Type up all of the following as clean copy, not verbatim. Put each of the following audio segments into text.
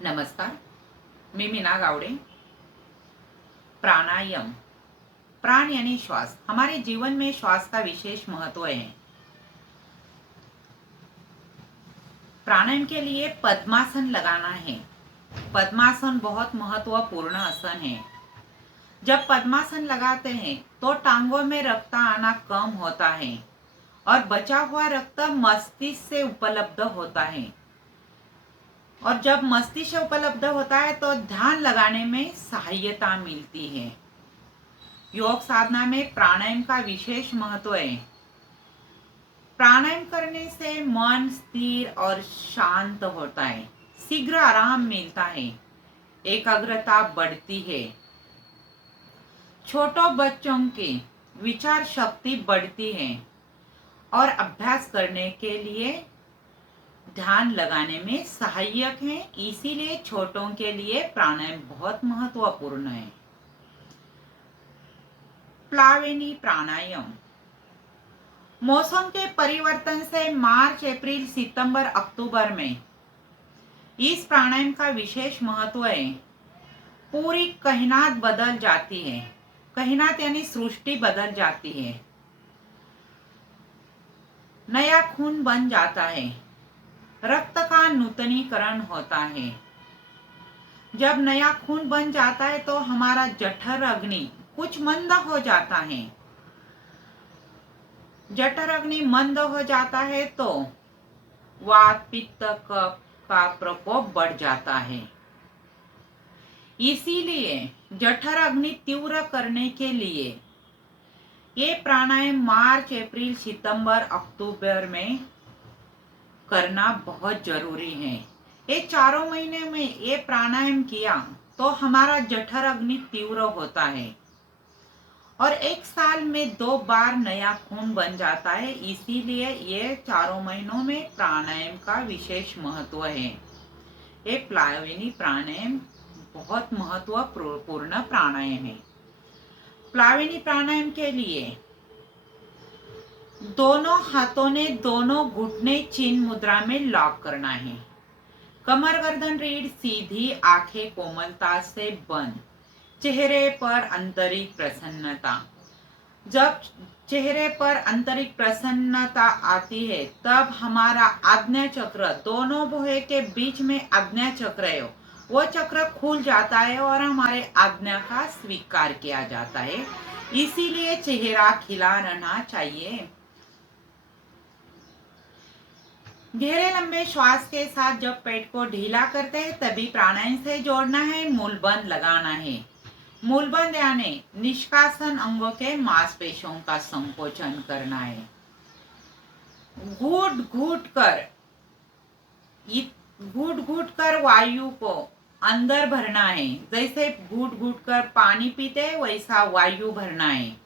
नमस्कार, मी मीना गावड़े। प्राणायाम, प्राण यानी श्वास। हमारे जीवन में श्वास का विशेष महत्व है। प्राणायाम के लिए पद्मासन लगाना है। पद्मासन बहुत महत्वपूर्ण आसन है। जब पद्मासन लगाते हैं तो टांगों में रक्त आना कम होता है और बचा हुआ रक्त मस्तिष्क से उपलब्ध होता है। और जब मस्तिष्क से उपलब्ध होता है तो ध्यान लगाने में सहायता मिलती है। योग साधना में प्राणायाम का विशेष महत्व है। प्राणायाम करने से मन स्थिर और शांत होता है, शीघ्र आराम मिलता है, एकाग्रता बढ़ती है। छोटों बच्चों की विचार शक्ति बढ़ती है और अभ्यास करने के लिए ध्यान लगाने में सहायक है। इसीलिए छोटों के लिए प्राणायाम बहुत महत्वपूर्ण है। प्लाविनी प्राणायाम। मौसम के परिवर्तन से मार्च, अप्रैल, सितंबर, अक्टूबर में इस प्राणायाम का विशेष महत्व है। पूरी कायनात बदल जाती है। कायनात यानी सृष्टि बदल जाती है। नया खून बन जाता है। रक्त का नूतनीकरण होता है। जब नया खून बन जाता है तो हमारा जठर अग्नि कुछ मंद हो जाता है। जठर अग्नि मंद हो जाता है तो वात, पित्त, कफ का प्रकोप बढ़ जाता है। इसीलिए जठर अग्नि तीव्र करने के लिए ये प्राणायाम मार्च, अप्रैल, सितंबर, अक्टूबर में करना बहुत जरूरी है। ये चारों महीने में ये प्राणायाम किया तो हमारा जठर अग्नि तीव्र होता है और एक साल में 2 बार नया खून बन जाता है। इसीलिए ये चारों महीनों में प्राणायाम का विशेष महत्व है। ये प्लाविनी प्राणायाम बहुत महत्वपूर्ण प्राणायाम है। प्लाविनी प्राणायाम के लिए दोनों हाथों ने दोनों घुटने चिन्ह मुद्रा में लॉक करना है। कमर गर्दन रीढ़ सीधी, आंखें कोमलता से बंद, चेहरे पर आंतरिक प्रसन्नता। जब चेहरे पर आंतरिक प्रसन्नता आती है तब हमारा आज्ञा चक्र, दोनों भुजा के बीच में आज्ञा चक्र है, वो चक्र खुल जाता है और हमारे आज्ञा का स्वीकार किया जाता है। इसीलिए चेहरा खिला रहना चाहिए। गहरे लंबे श्वास के साथ जब पेट को ढीला करते हैं तभी प्राणायाम से जोड़ना है। मूलबंध लगाना है। मूलबंध यानी निष्कासन अंगों के मांसपेशियों का संकोचन करना है। घूट घूट कर वायु को अंदर भरना है। जैसे घूट घूट कर पानी पीते हैं वैसा वायु भरना है।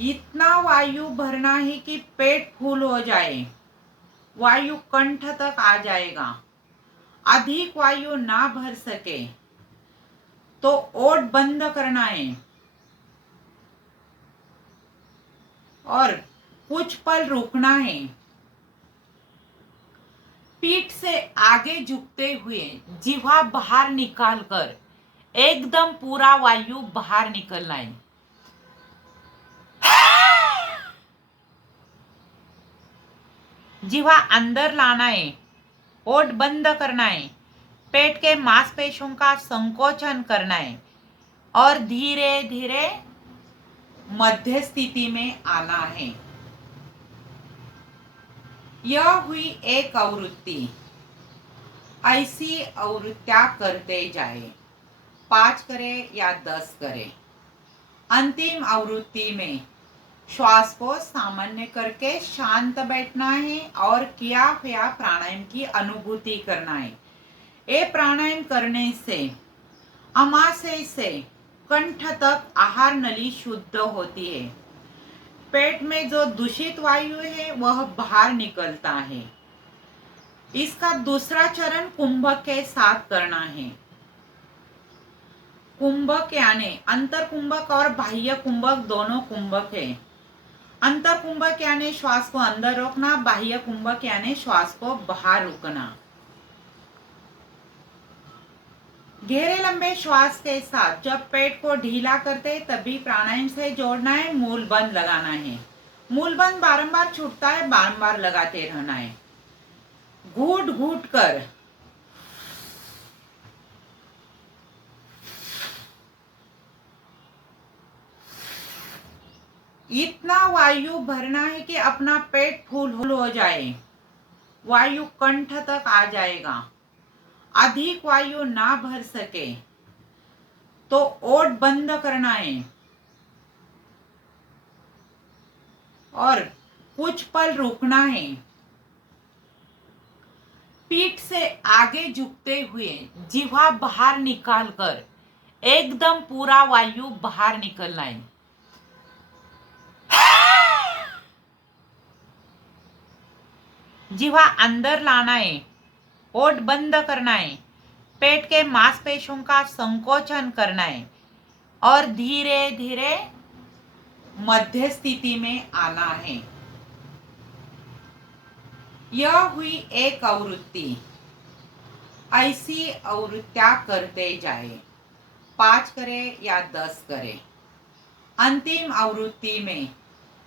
इतना वायु भरना है कि पेट फूल हो जाए, वायु कंठ तक आ जाएगा। अधिक वायु ना भर सके तो ओठ बंद करना है और कुछ पल रुकना है। पीठ से आगे झुकते हुए जीवा बाहर निकालकर एकदम पूरा वायु बाहर निकलना है। जीवा अंदर लाना है, ओठ बंद करना है, पेट के मांसपेशियों का संकोचन करना है और धीरे धीरे मध्य स्थिति में आना है। यह हुई एक आवृत्ति। ऐसी आवृत्तियां करते जाए, 5 करें या 10 करें। अंतिम आवृत्ति में श्वास को सामान्य करके शांत बैठना है और किया हुआ प्राणायाम की अनुभूति करना है। ये प्राणायाम करने से आमाशय से कंठ तक आहार नली शुद्ध होती है। पेट में जो दूषित वायु है वह बाहर निकलता है। इसका दूसरा चरण कुंभक के साथ करना है। कुंभक यानी अंतर कुंभक और बाह्य कुंभक दोनों कुंभक है। अंतर कुंभक यानी श्वास को अंदर रोकना, बाह्य कुंभक यानी श्वास को बाहर रोकना। गहरे लंबे श्वास के साथ जब पेट को ढीला करते तभी प्राणायाम से जोड़ना है, मूल बंद लगाना है। मूल बंद बारंबार छूटता है, बारंबार लगाते रहना है। घूट घूट कर इतना वायु भरना है कि अपना पेट फूल हो जाए, वायु कंठ तक आ जाएगा। अधिक वायु ना भर सके तो ओठ बंद करना है और कुछ पल रुकना है। पीठ से आगे झुकते हुए जीवा बाहर निकालकर एकदम पूरा वायु बाहर निकलना है। जीवा अंदर लाना है, ओठ बंद करना है, पेट के मांसपेशियों का संकोचन करना है और धीरे धीरे मध्य स्थिति में आना है। यह हुई एक आवृत्ति। ऐसी आवृत्तियां करते जाए, 5 करें या 10 करें। अंतिम आवृत्ति में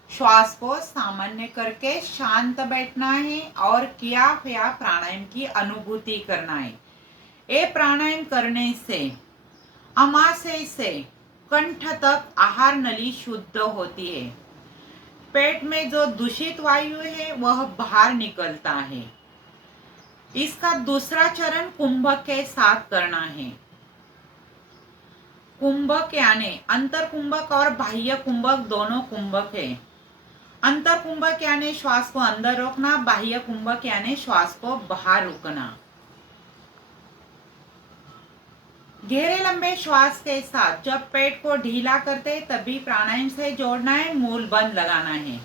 श्वास को सामान्य करके शांत बैठना है और किया हुआ प्राणायाम की अनुभूति करना है। ये प्राणायाम करने से अमाशय से कंठ तक आहार नली शुद्ध होती है। पेट में जो दूषित वायु है वह बाहर निकलता है। इसका दूसरा चरण कुंभक के साथ करना है। कुंभक यानी अंतर कुंभक और बाह्य कुंभक दोनों कुंभक है। अंतर कुंभक यानी श्वास को अंदर रोकना, बाह्य कुंभक यानी श्वास को बाहर रोकना। गहरे लंबे श्वास के साथ जब पेट को ढीला करते तभी प्राणायाम से जोड़ना है, मूल बंद लगाना है।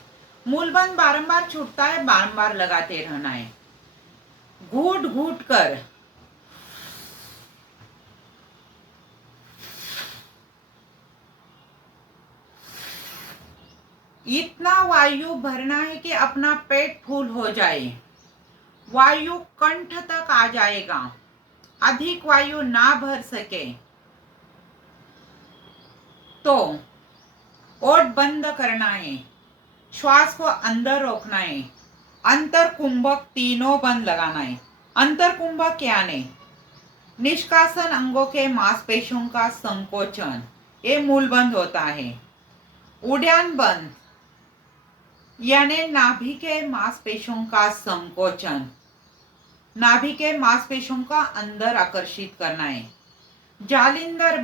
मूल बंद बारंबार छूटता है, बारंबार लगाते रहना है। घूट घूट कर इतना वायु भरना है कि अपना पेट फूल हो जाए, वायु कंठ तक आ जाएगा। अधिक वायु ना भर सके तो ओठ बंद करना है, श्वास को अंदर रोकना है। अंतर कुंभक तीनों बंद लगाना है। अंतर कुंभक यानी निष्कासन अंगों के मांसपेशियों का संकोचन, ये मूल बंद होता है। उद्यान बंद यानी नाभि के मांसपेशियों का संकोचन, नाभि के मांसपेशियों का अंदर आकर्षित करना है। जालिंदर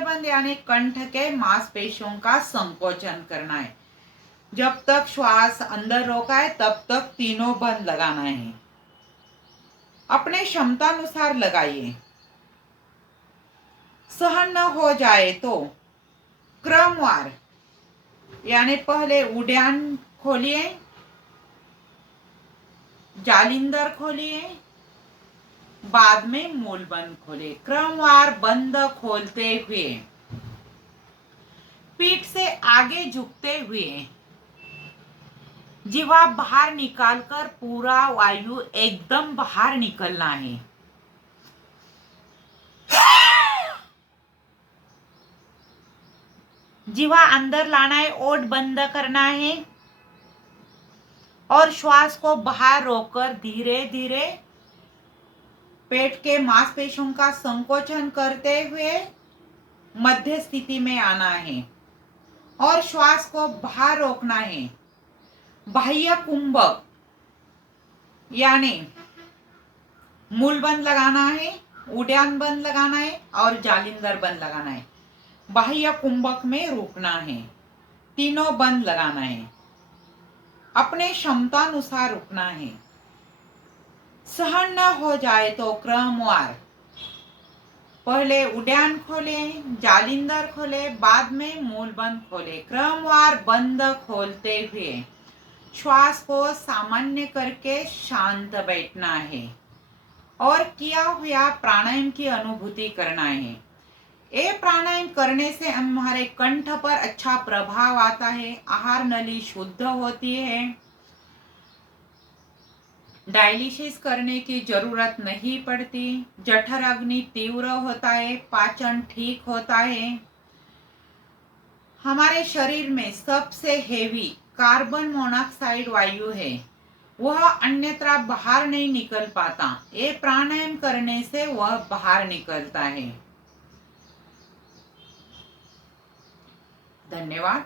बंद यानी कंठ के मांसपेशियों का संकोचन करना है। जब तक श्वास अंदर रोका है तब तक तीनों बंद लगाना है। अपने क्षमता अनुसार लगाइए। सहन न हो जाए तो क्रमवार यानी पहले उद्यान खोलिए, जालिंदर खोलिए, बाद में मूल बंद खोलिए। क्रमवार बंद खोलते हुए पीठ से आगे झुकते हुए जीवा बाहर निकालकर पूरा वायु एकदम बाहर निकलना है। जीवा अंदर लाना है, ओठ बंद करना है और श्वास को बाहर रोककर धीरे धीरे पेट के मांसपेशियों का संकोचन करते हुए मध्य स्थिति में आना है और श्वास को बाहर रोकना है। बाह्य कुंभक यानी मूल बंद लगाना है, उद्यान बंद लगाना है और जालिंदर बंद लगाना है। बाह्य कुंभक में रुकना है, तीनों बंद लगाना है। अपने क्षमता अनुसार रुकना है। सहन न हो जाए तो क्रमवार पहले उद्यान खोले, जालिंदर खोले, बाद में मूल बंद खोले। क्रमवार बंद खोलते हुए श्वास को सामान्य करके शांत बैठना है और किया हुआ प्राणायाम की अनुभूति करना है। ये प्राणायाम करने से हमारे कंठ पर अच्छा प्रभाव आता है, आहार नली शुद्ध होती है, डायलिसिस करने की जरूरत नहीं पड़ती, जठर अग्नि तीव्र होता है, पाचन ठीक होता है। हमारे शरीर में सबसे हेवी कार्बन मोनोऑक्साइड वायु है, वह अन्यत्र बाहर नहीं निकल पाता। ये प्राणायाम करने से वह बाहर निकलता है। धन्यवाद।